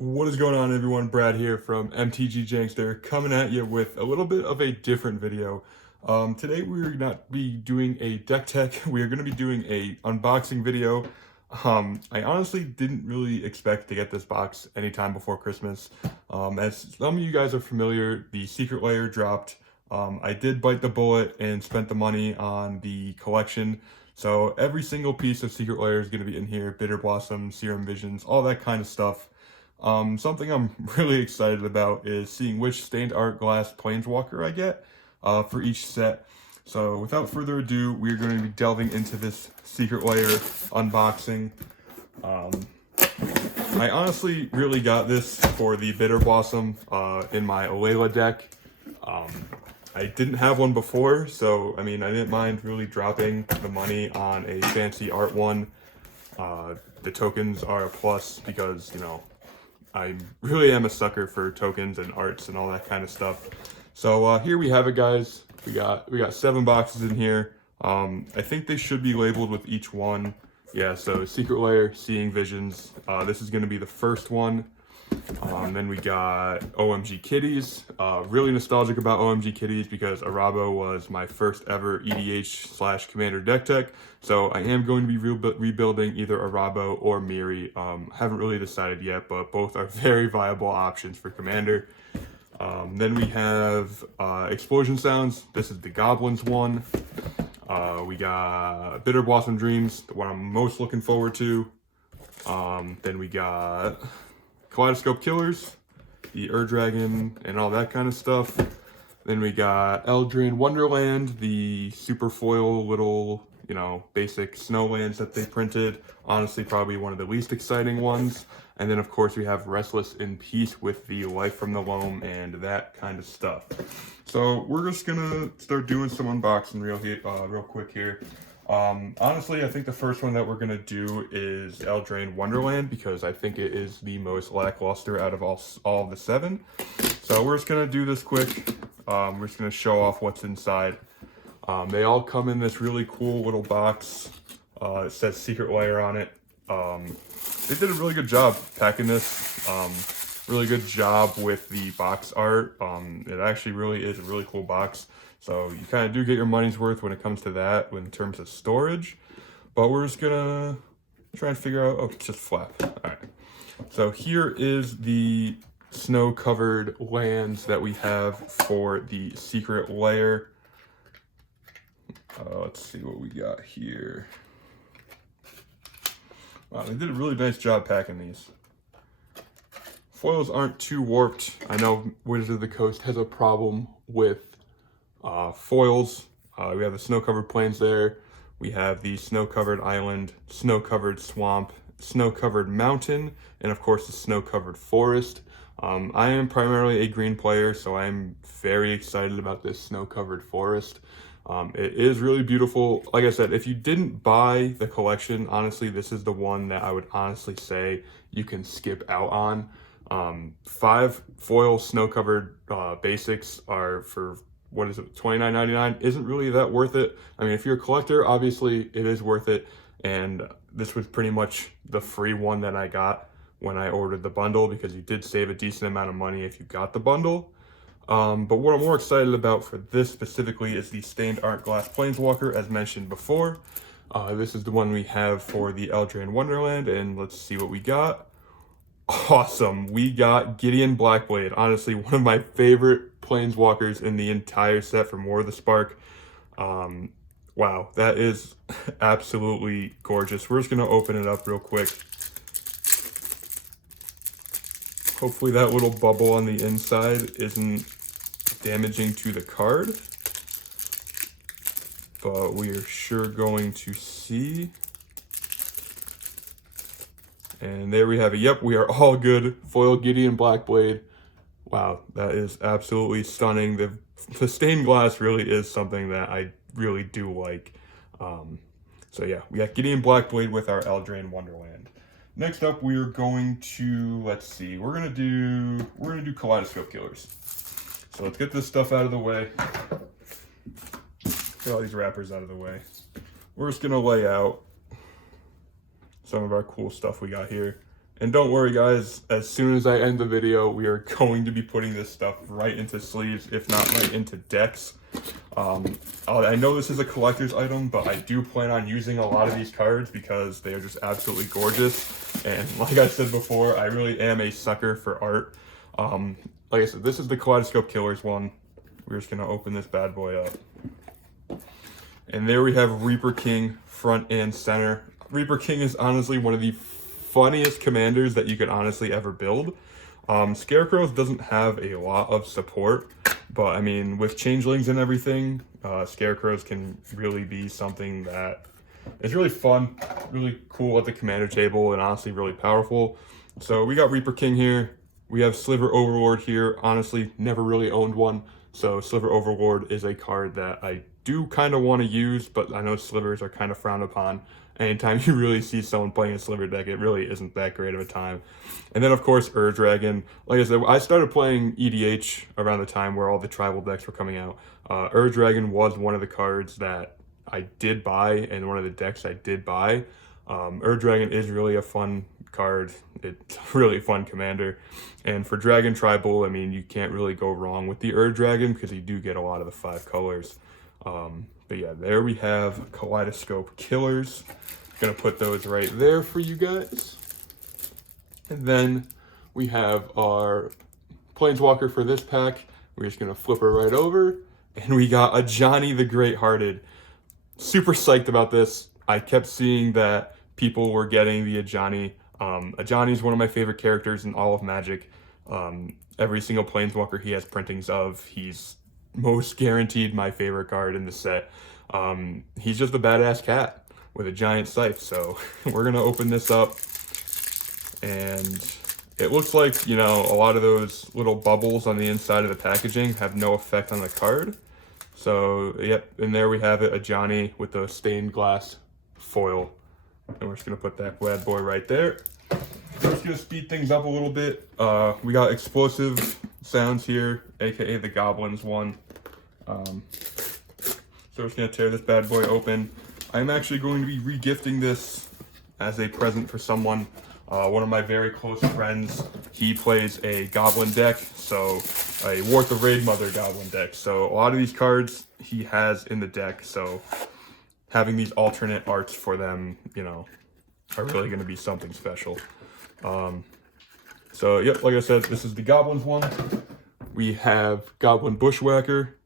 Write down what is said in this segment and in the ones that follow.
What is going on, everyone? Brad here from MTG Jankster, coming at you with a little bit of a different video. Today we're not be doing a deck tech. We are going to be doing a unboxing video. I honestly didn't really expect to get this box anytime before Christmas. As some of you guys are familiar, the Secret Lair dropped. I did bite the bullet and spent the money on the collection. So every single piece of Secret Lair is going to be in here: Bitter Blossom, Serum Visions, all that kind of stuff. Something I'm really excited about is seeing which stained art glass planeswalker I get for each set. So without further ado, we're going to be delving into this Secret Lair unboxing. I honestly really got this for the Bitter Blossom in my Alayla deck. I didn't have one before, so I mean, I didn't mind really dropping the money on a fancy art one. The tokens are a plus because, you know, I really am a sucker for tokens and arts and all that kind of stuff. So here we have it, guys. We got 7 boxes in here. I think they should be labeled with each one. Yeah, so Secret Lair, Seeing Visions. This is going to be the first one. Then we got OMG Kitties. Really nostalgic about OMG Kitties because Arabo was my first ever EDH/Commander deck tech. So I am going to be rebuilding either Arabo or Miri. Haven't really decided yet, but both are very viable options for Commander. Then we have Explosion Sounds. This is the Goblins one. We got Bitter Blossom Dreams, the one I'm most looking forward to. Then we got Kaleidoscope Killers, the Dragon, and all that kind of stuff. Then we got Eldraine Wonderland, the super foil little, you know, basic snowlands that they printed. Honestly, probably one of the least exciting ones. And then, of course, we have Restless in Peace with the Life from the Loam and that kind of stuff. So we're just gonna start doing some unboxing real quick here. Honestly, I think the first one that we're gonna do is Eldraine Wonderland because I think it is the most lackluster out of all of the 7. So we're just gonna do this quick. We're just gonna show off what's inside. They all come in this really cool little box. It says Secret Lair on it. They did a really good job packing this. Really good job with the box art. It actually really is a really cool box. So you kind of do get your money's worth when it comes to that in terms of storage. But we're just gonna try and figure out, oh, it's just flap. All right. So here is the snow-covered lands that we have for the Secret Lair. Let's see what we got here. Wow, they did a really nice job packing these. Foils aren't too warped. I know Wizards of the Coast has a problem with foils. We have the snow-covered plains there. We have the snow-covered island, snow-covered swamp, snow-covered mountain, and of course the snow-covered forest. I am primarily a green player, so I'm very excited about this snow-covered forest. It is really beautiful. Like I said, if you didn't buy the collection, honestly, this is the one that I would honestly say you can skip out on. 5 foil snow-covered basics are for, what is it, $29.99? Isn't really that worth it. I mean, if you're a collector, obviously it is worth it. And this was pretty much the free one that I got when I ordered the bundle because you did save a decent amount of money if you got the bundle. But what I'm more excited about for this specifically is the Stained Art Glass Planeswalker, as mentioned before. This is the one we have for the Eldraine Wonderland, and let's see what we got. Awesome, we got Gideon Blackblade. Honestly, one of my favorite Planeswalkers in the entire set from War of the Spark. Wow, that is absolutely gorgeous. We're just gonna open it up real quick. Hopefully that little bubble on the inside isn't damaging to the card, but we are sure going to see. And there we have it. Yep, we are all good. Foil Gideon Blackblade. Wow, that is absolutely stunning. The stained glass really is something that I really do like. So yeah, we got Gideon Blackblade with our Eldraine Wonderland. Next up, we are going to, let's see, we're gonna do Kaleidoscope Killers. So let's get this stuff out of the way. Get all these wrappers out of the way. We're just gonna lay out some of our cool stuff we got here. And don't worry guys, as soon as I end the video, we are going to be putting this stuff right into sleeves, if not right into decks. I know this is a collector's item, but I do plan on using a lot of these cards because they are just absolutely gorgeous. And like I said before, I really am a sucker for art. Like I said, this is the Kaleidoscope Killers one. We're just gonna open this bad boy up. And there we have Reaper King front and center. Reaper King is honestly one of the funniest commanders that you could honestly ever build. Scarecrows doesn't have a lot of support, but I mean, with changelings and everything, Scarecrows can really be something that is really fun, really cool at the commander table, and honestly really powerful. So we got Reaper King here. We have Sliver Overlord here. Honestly, never really owned one. So Sliver Overlord is a card that I do kind of want to use, but I know slivers are kind of frowned upon. Anytime you really see someone playing a sliver deck, it really isn't that great of a time. And then of course, Dragon. Like I said, I started playing EDH around the time where all the tribal decks were coming out. Dragon was one of the cards that I did buy, and one of the decks I did buy. Dragon is really a fun card. It's a really fun commander. And for Dragon Tribal, I mean, you can't really go wrong with the Dragon because you do get a lot of the 5 colors. But yeah, there we have Kaleidoscope Killers. Gonna put those right there for you guys. And then we have our Planeswalker for this pack. We're just gonna flip her right over. And we got a Johnny the Great-Hearted. Super psyched about this. I kept seeing that people were getting the Ajani. Ajani is one of my favorite characters in all of Magic. Every single Planeswalker he has printings of. He's most guaranteed my favorite card in the set. He's just a badass cat with a giant scythe. So we're gonna open this up, and it looks like, you know, a lot of those little bubbles on the inside of the packaging have no effect on the card. So yep, and there we have it, a Johnny with a stained glass foil. And we're just gonna put that bad boy right there. We're just gonna speed things up a little bit. We got explosive sounds here, aka the Goblins one. So we're just gonna tear this bad boy open. I'm actually going to be re-gifting this as a present for someone. One of my very close friends, he plays a Goblin deck, so a Worth of Raid Mother Goblin deck. So a lot of these cards he has in the deck, so having these alternate arts for them, you know, are really going to be something special. So yep, like I said, this is the Goblins one. We have Goblin Bushwhacker,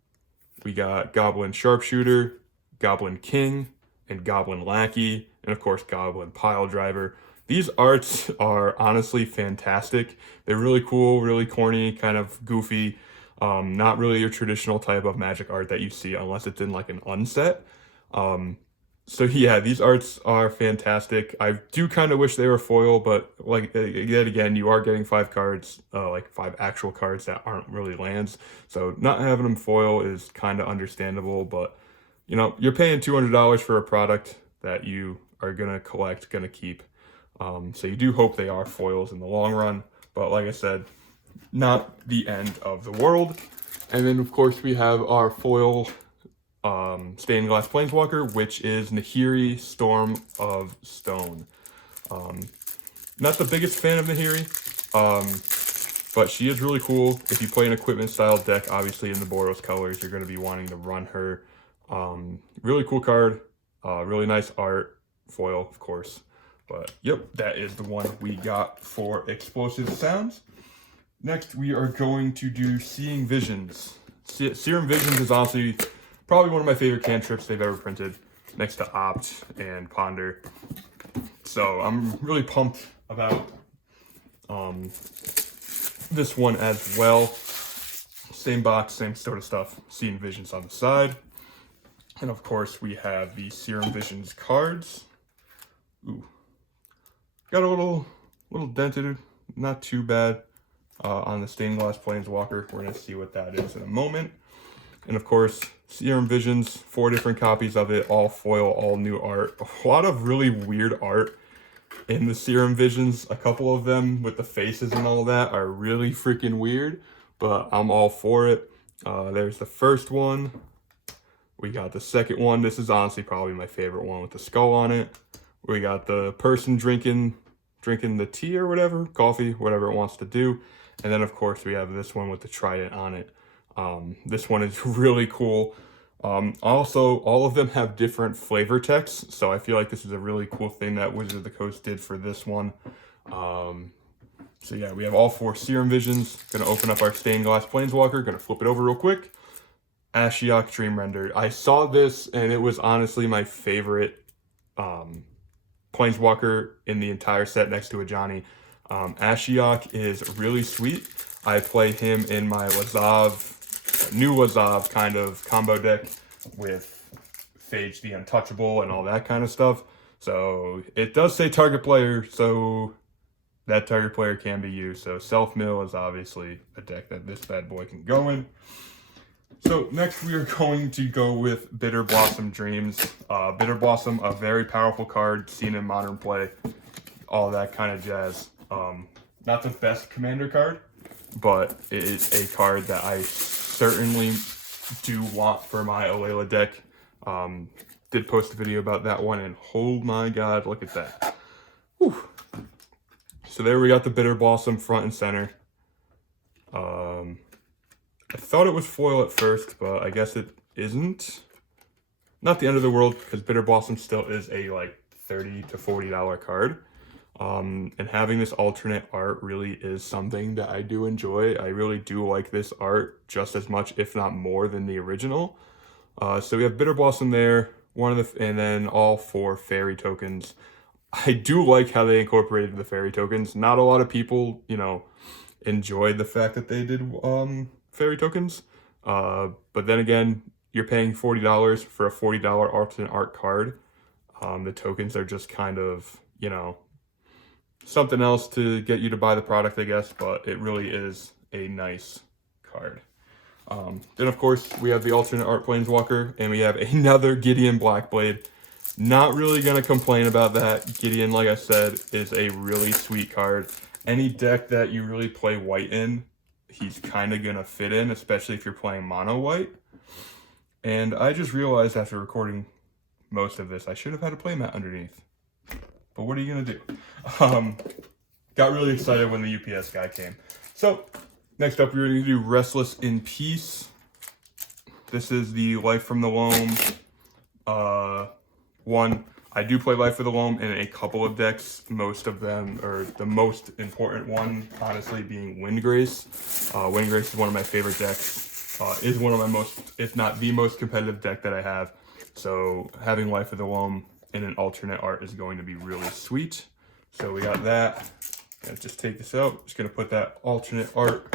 we got Goblin Sharpshooter, Goblin King, and Goblin Lackey, and of course Goblin Pile Driver. These arts are honestly fantastic. They're really cool, really corny, kind of goofy. Not really your traditional type of Magic art that you see unless it's in like an unset. So yeah, these arts are fantastic. I do kind of wish they were foil, but like yet again, you are getting 5 cards, like 5 actual cards that aren't really lands. So not having them foil is kind of understandable, but you know, you're paying $200 for a product that you are gonna collect, gonna keep. So you do hope they are foils in the long run, but like I said, not the end of the world. And then of course we have our foil stained glass Planeswalker, which is Nahiri, Storm of Stone. Not the biggest fan of Nahiri, but she is really cool. If you play an equipment style deck, obviously in the Boros colors, you're going to be wanting to run her. Really cool card, really nice art, foil of course. But yep, that is the one we got for Explosive Sounds. Next, we are going to do Seeing Visions. Serum Visions is honestly probably one of my favorite cantrips they've ever printed, next to Opt and Ponder. So I'm really pumped about this one as well. Same box, same sort of stuff. Seeing Visions on the side. And of course, we have the Serum Visions cards. Ooh. Got a little dented, not too bad, on the stained glass Planeswalker. We're gonna see what that is in a moment. And of course, Serum Visions, 4 different copies of it, all foil, all new art. A lot of really weird art in the Serum Visions. A couple of them with the faces and all that are really freaking weird, but I'm all for it. There's the first one. We got the second one. This is honestly probably my favorite one with the skull on it. We got the person drinking drinking the tea or whatever, coffee, whatever it wants to do. And then of course we have this one with the trident on it. This one is really cool. Also, all of them have different flavor texts, so I feel like this is a really cool thing that Wizard of the Coast did for this one. So yeah, we have all 4 Serum Visions. Gonna open up our Stained Glass Planeswalker, gonna flip it over real quick. Ashiok Dream Render. I saw this and it was honestly my favorite Planeswalker in the entire set next to a Johnny. Ashiok is really sweet. I play him in my new Lazav kind of combo deck with Phage the Untouchable and all that kind of stuff. So it does say target player, so that target player can be used. So Self-Mill is obviously a deck that this bad boy can go in. So next we are going to go with Bitter Blossom Dreams. Bitter Blossom, a very powerful card, seen in Modern play, all that kind of jazz. Not the best commander card, but it is a card that I certainly do want for my Alayla deck. Did post a video about that one, and oh my god, look at that. Whew. So there we got the Bitter Blossom front and center. I thought it was foil at first, but I guess it isn't. Not the end of the world, because Bitter Blossom still is a like $30 to $40 card. And having this alternate art really is something that I do enjoy. I really do like this art just as much, if not more, than the original. So we have Bitter Blossom there, and then all 4 fairy tokens. I do like how they incorporated the fairy tokens. Not a lot of people, you know, enjoyed the fact that they did fairy tokens. But then again, you're paying $40 for a $40 alternate art card. The tokens are just kind of, you know, something else to get you to buy the product, I guess, but it really is a nice card. Then of course we have the alternate art Planeswalker, and we have another Gideon Blackblade. Not really gonna complain about that. Gideon, like I said, is a really sweet card. Any deck that you really play white in, he's kind of gonna fit in, especially if you're playing mono white. And I just realized after recording most of this, I should have had a playmat underneath. But what are you gonna do? Got really excited when the UPS guy came. So next up, we're gonna do Restless in Peace. This is the Life from the Loam one. I do play Life of the Loam in a couple of decks. Most of them, or the most important one, honestly, being Windgrace. Windgrace is one of my favorite decks. Is one of my most, if not the most competitive deck that I have. So having Life of the Loam in an alternate art is going to be really sweet. So we got that. Gonna just take this out. Just gonna put that alternate art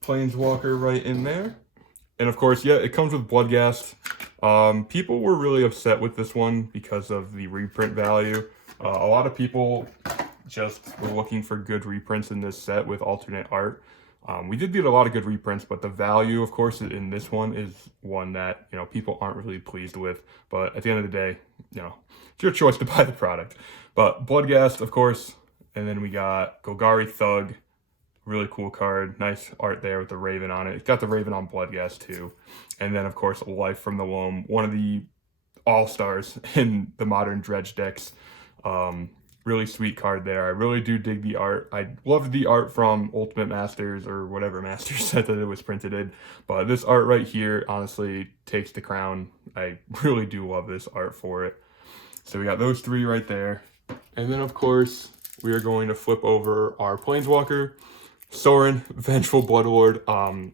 Planeswalker right in there. And of course, yeah, it comes with Bloodghast. People were really upset with this one because of the reprint value. A lot of people just were looking for good reprints in this set with alternate art. We did get a lot of good reprints, but the value, of course, in this one is one that, you know, people aren't really pleased with. But at the end of the day, you know, it's your choice to buy the product. But Bloodghast, of course, and then we got Golgari Thug. Really cool card. Nice art there with the Raven on it. It's got the Raven on Bloodghast too. And then, of course, Life from the Loam, one of the all-stars in the modern Dredge decks. Really sweet card there. I really do dig the art. I loved the art from Ultimate Masters or whatever Master set that it was printed in. But this art right here, honestly, takes the crown. I really do love this art for it. So we got those 3 right there. And then, of course, we are going to flip over our Planeswalker. Sorin, Vengeful Bloodlord.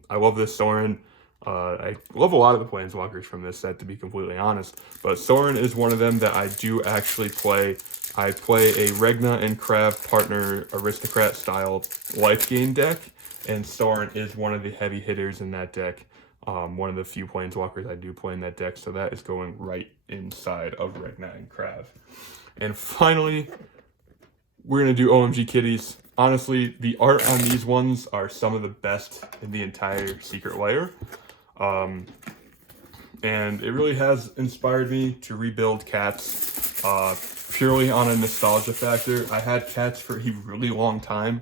I love this Sorin. I love a lot of the Planeswalkers from this set, to be completely honest. But Sorin is one of them that I do actually play. I play a Regna and Krav partner aristocrat style life gain deck. And Sorin is one of the heavy hitters in that deck. One of the few Planeswalkers I do play in that deck. So that is going right inside of Regna and Krav. And finally, we're going to do OMG Kitties. Honestly, the art on these ones are some of the best in the entire Secret Lair. And it really has inspired me to rebuild Cats purely on a nostalgia factor. I had Cats for a really long time,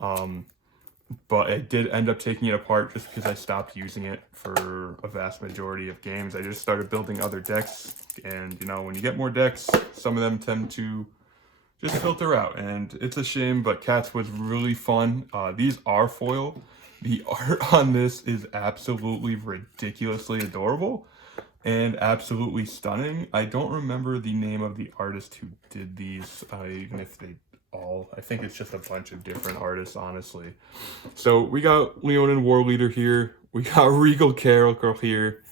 but I did end up taking it apart just because I stopped using it for a vast majority of games. I just started building other decks, and you know, when you get more decks, some of them tend to just filter out. And it's a shame, but Cats was really fun. These are foil. The art on this is absolutely ridiculously adorable and absolutely stunning. I don't remember the name of the artist who did these, even if they all, I think it's just a bunch of different artists, honestly. So we got Leonin War Leader here. We got Regal Carol here.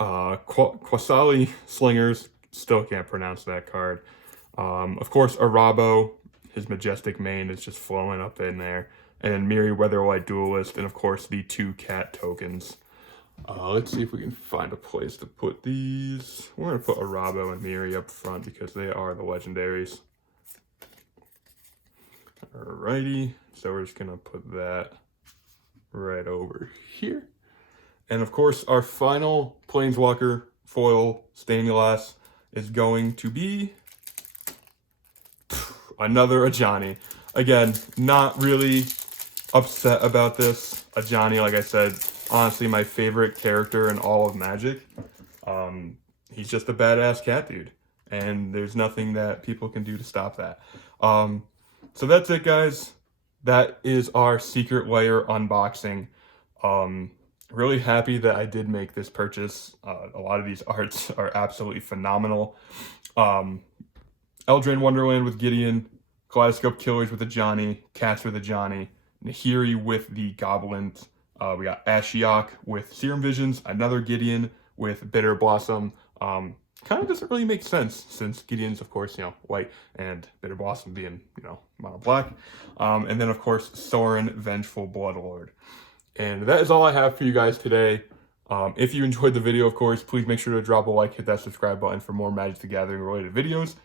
Quasali Slingers, still can't pronounce that card. Of course, Arabo, his majestic mane is just flowing up in there. And then Miri Weatherlight Duelist, and of course the 2 cat tokens. Let's see if we can find a place to put these. We're going to put Arabo and Miri up front because they are the legendaries. Alrighty, so we're just going to put that right over here. And of course, our final Planeswalker foil stained glass is going to be another Ajani. Again, not really upset about this. Ajani, like I said, honestly my favorite character in all of Magic. He's just a badass cat dude, and there's nothing that people can do to stop that. So that's it, guys. That is our Secret Lair unboxing. Really happy that I did make this purchase. A lot of these arts are absolutely phenomenal. Eldraine Wonderland with Gideon, Kaleidoscope Killers with Ajani, Cats with Ajani, Nahiri with the Goblins. We got Ashiok with Serum Visions, another Gideon with Bitter Blossom. Kind of doesn't really make sense since Gideon's, of course, white, and Bitter Blossom being, mono black. And then, of course, Sorin, Vengeful Bloodlord. And that is all I have for you guys today. If you enjoyed the video, of course, please make sure to drop a like, hit that subscribe button for more Magic the Gathering related videos.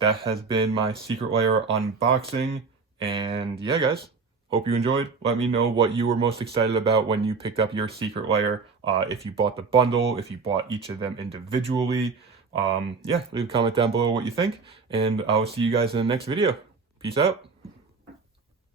That has been my Secret Lair unboxing. And yeah, guys, hope you enjoyed. Let me know what you were most excited about when you picked up your Secret Lair. If you bought the bundle, if you bought each of them individually. Yeah, leave a comment down below what you think. And I will see you guys in the next video. Peace out.